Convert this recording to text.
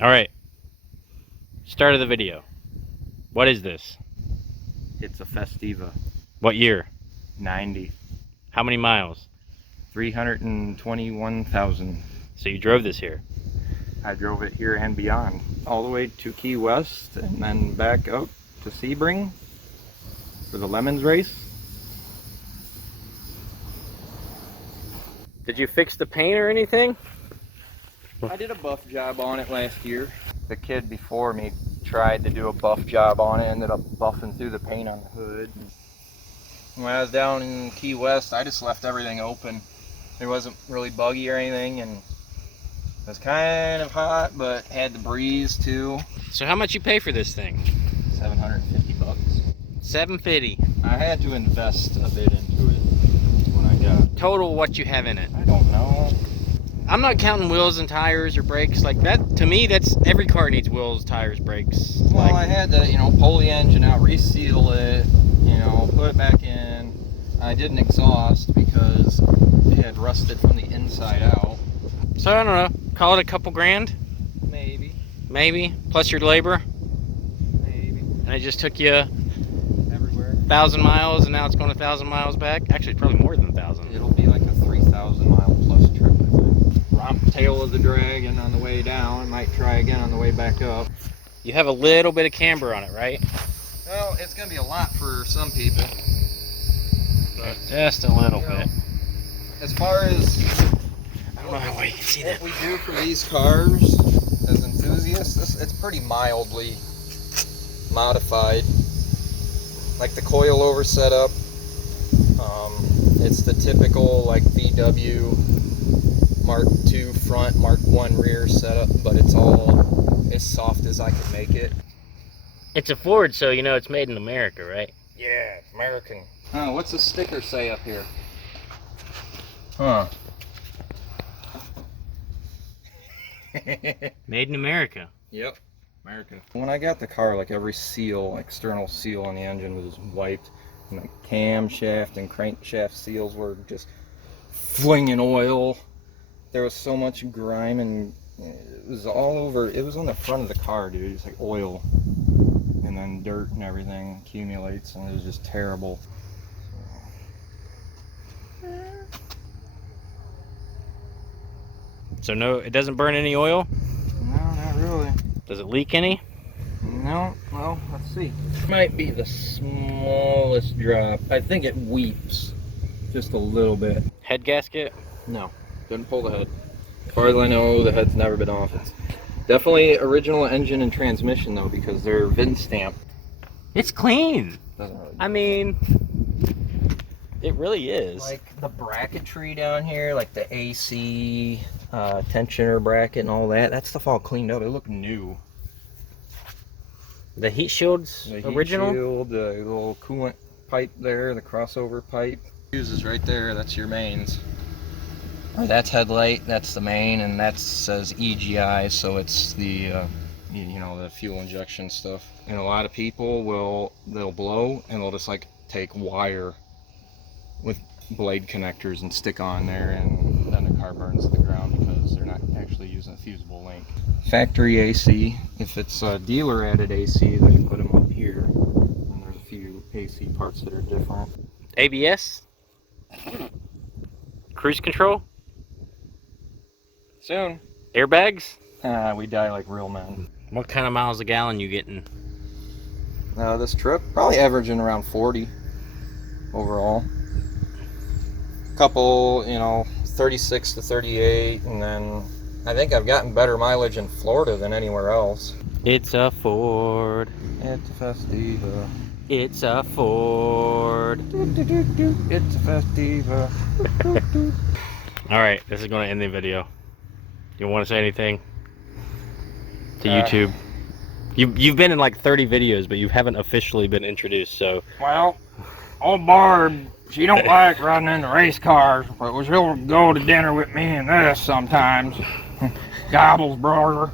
All right. Start of the video. What is this? It's a Festiva. What year? 90. How many miles? 321,000. So you drove this here? I drove it here and beyond. All the way to Key West and then back up to Sebring for the Lemons race. Did you fix the paint or anything? I did a buff job on it last year. The kid before me tried to do a buff job on it, ended up buffing through the paint on the hood. When I was down in Key West, I just left everything open. It wasn't really buggy or anything, and it was kind of hot, but had the breeze too. So how much you pay for this thing? $750. $750. I had to invest a bit into it when I got. Total what you have in it? I don't know. I'm not counting wheels and tires or brakes like that. To me, that's every car needs wheels, tires, brakes. Well, I had to, pull the engine out, reseal it, put it back in. I did an exhaust because it had rusted from the inside out. So I don't know. Call it a couple grand? Maybe. Maybe. Plus your labor? Maybe. And it just took you Everywhere. 1,000 miles, and now it's going 1,000 miles back? Actually, probably more than 1,000. It'll be like a 3,000 mile plus trip, I think. Romp tail of the dragon on the way down. Might try again on the way back up. You have a little bit of camber on it, right? Well, it's going to be a lot for some people. But, Just a little bit. As far as I don't know how well you can see what that. we do for these cars as enthusiasts, it's pretty mildly modified. Like the coilover setup, it's the typical like VW Mark II front, Mark I rear setup, but it's all as soft as I can make it. It's a Ford, so you know it's made in America, right? Yeah, American. Oh, what's the sticker say up here? Huh. Made in America. Yep. America. When I got the car, like every seal, external seal on the engine was wiped. And the camshaft and crankshaft seals were just flinging oil. There was so much grime and it was all over. It was on the front of the car, dude. It's like oil. And then dirt and everything accumulates and it was just terrible. So no, it doesn't burn any oil? No, not really. Does it leak any? No, well, let's see. Might be the smallest drop. I think it weeps just a little bit. Head gasket? No, didn't pull the head. As far as I know, the head's never been off. It's definitely original engine and transmission though, because they're VIN stamped. It's clean. Doesn't really I mean, it really is. like the bracketry down here, like the AC tensioner bracket and all that. That stuff all cleaned up. It looked new. The heat shield's The heat original? shield, the little coolant pipe there, the crossover pipe. Fuses right there, that's your mains. Or that's headlight, that's the main, and that says EGI, so it's the the fuel injection stuff. And a lot of people they'll blow and they'll just like take wire with blade connectors and stick on there, and then the car burns to the ground because they're not actually using a fusible link. Factory AC, if it's dealer added AC, they put them up here, and there's a few AC parts that are different. ABS? Cruise control? Soon. Airbags? We die like real men. What kind of miles a gallon you getting? This trip, probably averaging around 40 overall. Couple, 36 to 38, and then I think I've gotten better mileage in Florida than anywhere else. It's a Ford. It's a Festiva. It's a Ford. It's a Festiva. All right, this is going to end the video. You want to say anything to YouTube? You've been in like 30 videos, but you haven't officially been introduced, so. Well, old Barb, she don't like riding in the race cars, but she'll go to dinner with me and this sometimes. Gobbles burger.